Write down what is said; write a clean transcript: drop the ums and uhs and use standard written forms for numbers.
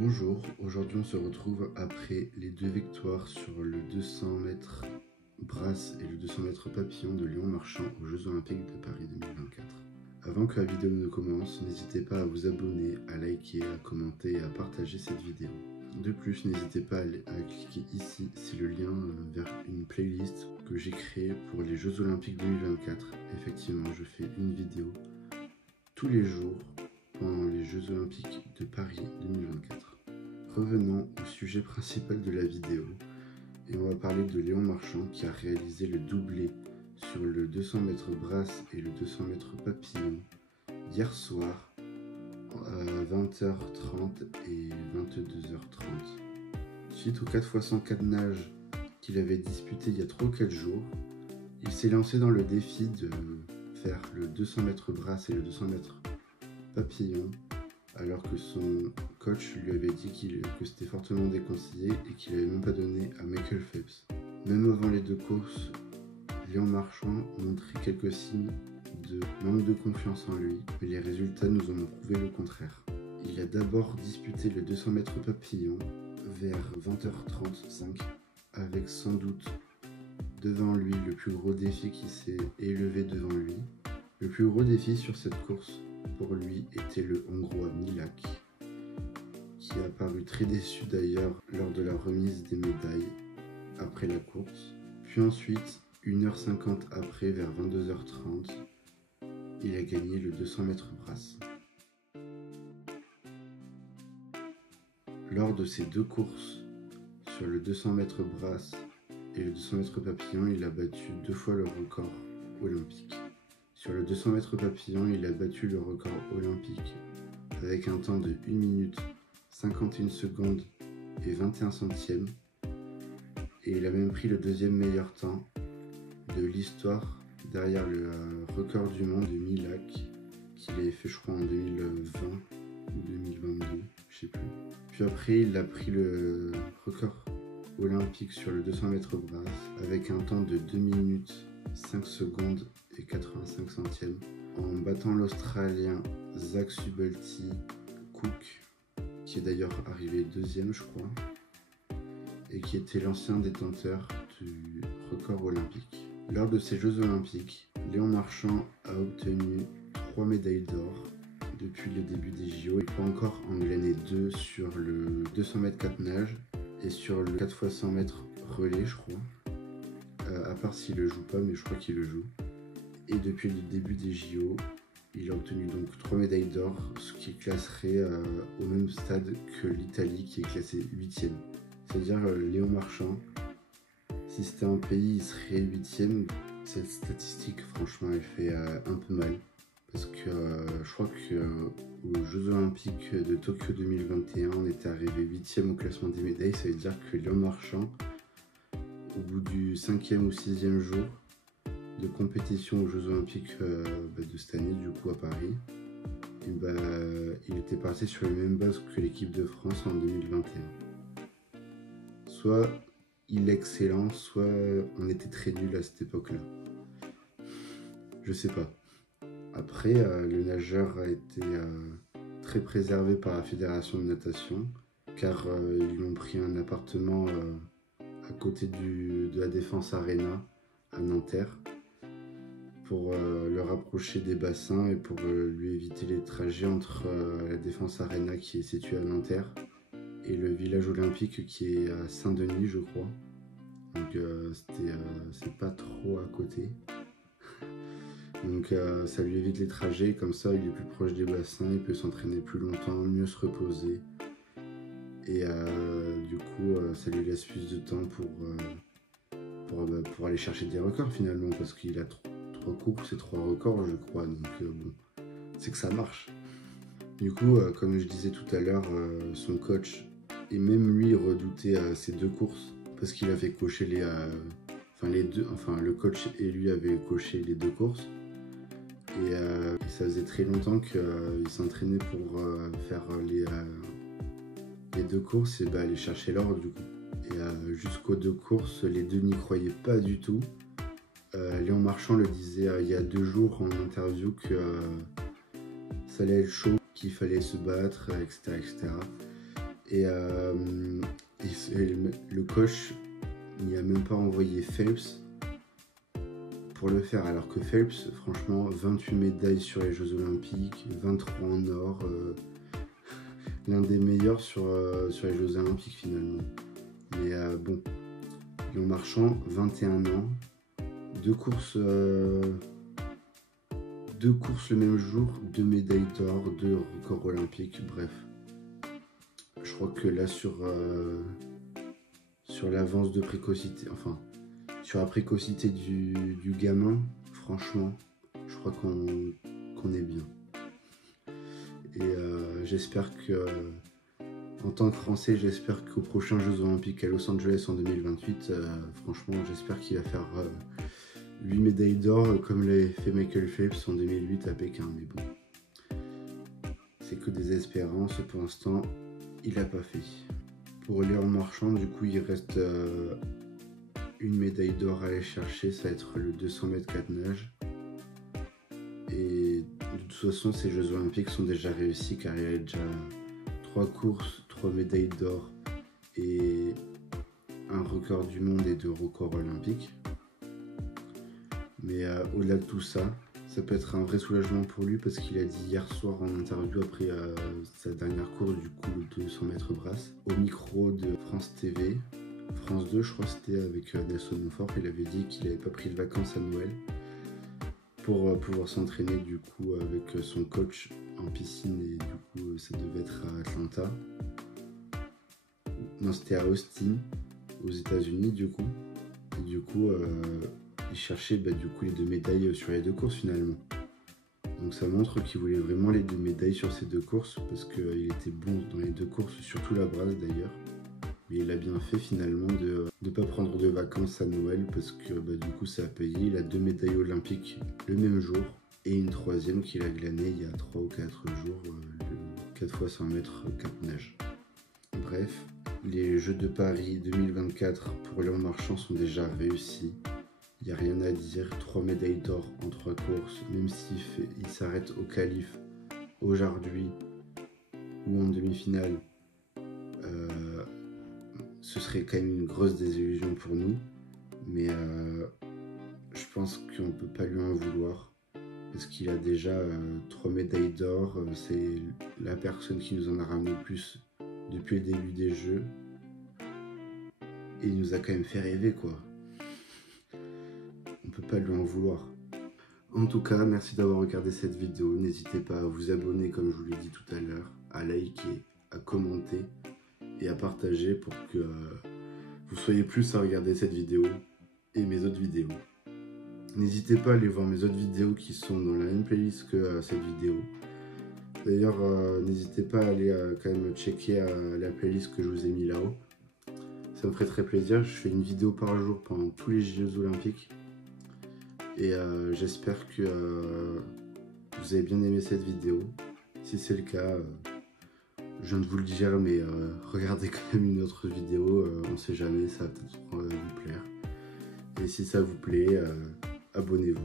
Bonjour, aujourd'hui on se retrouve après les deux victoires sur le 200 mètres brasse et le 200 mètres papillon de Léon Marchand aux Jeux Olympiques de Paris 2024. Avant que la vidéo ne commence, n'hésitez pas à vous abonner, à liker, à commenter et à partager cette vidéo. De plus, n'hésitez pas à cliquer ici, c'est le lien vers une playlist que j'ai créée pour les Jeux Olympiques 2024. Effectivement, je fais une vidéo tous les jours pendant les Jeux Olympiques de Paris 2024. Revenons au sujet principal de la vidéo et on va parler de Léon Marchand qui a réalisé le doublé sur le 200 mètres brasse et le 200 mètres papillon hier soir à 20h30 et 22h30. Suite au 4x100 cadenage qu'il avait disputé il y a 3 ou 4 jours, il s'est lancé dans le défi de faire le 200 mètres brasse et le 200 mètres papillon, alors que son coach lui avait dit que c'était fortement déconseillé et qu'il n'avait même pas donné à Michael Phelps. Même avant les deux courses, Léon Marchand montrait quelques signes de manque de confiance en lui, mais les résultats nous ont prouvé le contraire. Il a d'abord disputé le 200 mètres papillon vers 20h35, avec sans doute devant lui le plus gros défi qui s'est élevé devant lui. Le plus gros défi sur cette course pour lui était le Hongrois Milák, qui a paru très déçu d'ailleurs lors de la remise des médailles après la course. Puis ensuite, 1h50 après, vers 22h30, il a gagné le 200 mètres brasse. Lors de ces deux courses, sur le 200 mètres brasse et le 200 mètres papillon, il a battu 2 fois le record olympique. Sur le 200 mètres papillon, il a battu le record olympique avec un temps de 1 minute 51 secondes et 21 centièmes. Et il a même pris le deuxième meilleur temps de l'histoire derrière le record du monde de Milák qu'il avait fait je crois en 2020 ou 2022, je sais plus. Puis après il a pris le record olympique sur le 200 mètres brasse avec un temps de 2 minutes 5 secondes et 85 centièmes en battant l'Australien Zach Subtlety-Cook, qui est d'ailleurs arrivé deuxième je crois, et qui était l'ancien détenteur du record olympique. Lors de ces Jeux Olympiques, Léon Marchand a obtenu 3 médailles d'or depuis le début des JO et peut encore en glaner 2 sur le 200 mètres catenage et sur le 4x100 mètres relais je crois, à part s'il le joue pas, mais je crois qu'il le joue. Et depuis le début des JO, il a obtenu donc 3 médailles d'or, ce qui classerait au même stade que l'Italie qui est classée 8e. C'est-à-dire Léon Marchand, si c'était un pays, il serait 8e. Cette statistique, franchement, elle fait un peu mal. Parce que je crois qu'aux Jeux Olympiques de Tokyo 2021, on était arrivé 8e au classement des médailles. Ça veut dire que Léon Marchand, au bout du 5e ou 6e jour de compétition aux Jeux Olympiques de cette année, du coup à Paris, et il était parti sur les mêmes bases que l'équipe de France en 2021. Soit il est excellent, soit on était très nul à cette époque-là. Je sais pas. Après, le nageur a été très préservé par la fédération de natation, car ils ont pris un appartement à côté de la Défense Arena à Nanterre pour le rapprocher des bassins et pour lui éviter les trajets entre la Défense Arena qui est située à Nanterre et le village olympique qui est à Saint-Denis je crois. Donc c'est pas trop à côté. Donc ça lui évite les trajets, comme ça il est plus proche des bassins, il peut s'entraîner plus longtemps, mieux se reposer. Et du coup ça lui laisse plus de temps pour aller chercher des records finalement, parce qu'il a 3 courses et 3 records je crois, donc bon, c'est que ça marche. Du coup comme je disais tout à l'heure, son coach et même lui redoutait ces 2 courses, parce qu'il avait coché le coach et lui avaient coché les 2 courses. Et ça faisait très longtemps qu'il s'entraînait pour faire les 2 courses et aller chercher l'or du coup. Et jusqu'aux 2 courses, les 2 n'y croyaient pas du tout. Léon Marchand le disait il y a 2 jours en interview que ça allait être chaud, qu'il fallait se battre, etc., etc. Et le coach n'y a même pas envoyé Phelps pour le faire, alors que Phelps, franchement, 28 médailles sur les Jeux Olympiques, 23 en or, l'un des meilleurs sur les Jeux Olympiques finalement. Mais bon, Léon Marchand, 21 ans, deux courses le même jour, 2 médailles d'or, 2 records olympiques, bref. Je crois que là sur l'avance de précocité, enfin sur la précocité du gamin, franchement, je crois qu'on est bien. Et j'espère que, en tant que Français, j'espère qu'aux prochains Jeux Olympiques à Los Angeles en 2028, franchement, j'espère qu'il va faire 8 médailles d'or comme l'avait fait Michael Phelps en 2008 à Pékin. Mais bon, c'est que des espérances. Pour l'instant, il n'a pas fait. Pour Léon Marchand, du coup, il reste une médaille d'or à aller chercher. Ça va être le 200 mètres 4 nages. Et de toute façon, ces Jeux Olympiques sont déjà réussis car il y a déjà 3 courses, 3 médailles d'or et un record du monde et 2 records olympiques. Mais au-delà de tout ça, ça peut être un vrai soulagement pour lui parce qu'il a dit hier soir en interview après sa dernière course, du coup le 200 mètres brasse, au micro de France TV, France 2 je crois c'était avec Nelson Montfort, il avait dit qu'il n'avait pas pris de vacances à Noël pour pouvoir s'entraîner du coup avec son coach en piscine et du coup ça devait être à Atlanta. Non, c'était à Austin, aux États-Unis du coup. Et du coup, il cherchait du coup les 2 médailles sur les 2 courses finalement. Donc ça montre qu'il voulait vraiment les 2 médailles sur ces 2 courses parce qu'il était bon dans les 2 courses, surtout la brasse d'ailleurs. Mais il a bien fait finalement de ne pas prendre de vacances à Noël parce que du coup ça a payé. Il a 2 médailles olympiques le même jour et une 3e qu'il a glanée il y a 3 ou 4 jours, le 4 x 100 mètres 4 nages. Bref, les Jeux de Paris 2024 pour Léon Marchand sont déjà réussis. Il n'y a rien à dire, 3 médailles d'or en 3 courses, même s'il s'arrête au qualif aujourd'hui ou en demi-finale, ce serait quand même une grosse désillusion pour nous. Mais je pense qu'on ne peut pas lui en vouloir parce qu'il a déjà 3 médailles d'or. C'est la personne qui nous en a ramené le plus depuis le début des Jeux. Et il nous a quand même fait rêver quoi. On peut pas lui en vouloir. En tout cas, merci d'avoir regardé cette vidéo. N'hésitez pas à vous abonner comme je vous l'ai dit tout à l'heure, à liker, à commenter et à partager pour que vous soyez plus à regarder cette vidéo et mes autres vidéos. N'hésitez pas à aller voir mes autres vidéos qui sont dans la même playlist que cette vidéo. D'ailleurs, n'hésitez pas à aller quand même checker la playlist que je vous ai mis là-haut. Ça me ferait très plaisir. Je fais une vidéo par jour pendant tous les Jeux Olympiques. Et j'espère que vous avez bien aimé cette vidéo. Si c'est le cas, je viens de vous le dire, mais regardez quand même une autre vidéo. On sait jamais, ça va peut-être vous plaire. Et si ça vous plaît, abonnez-vous.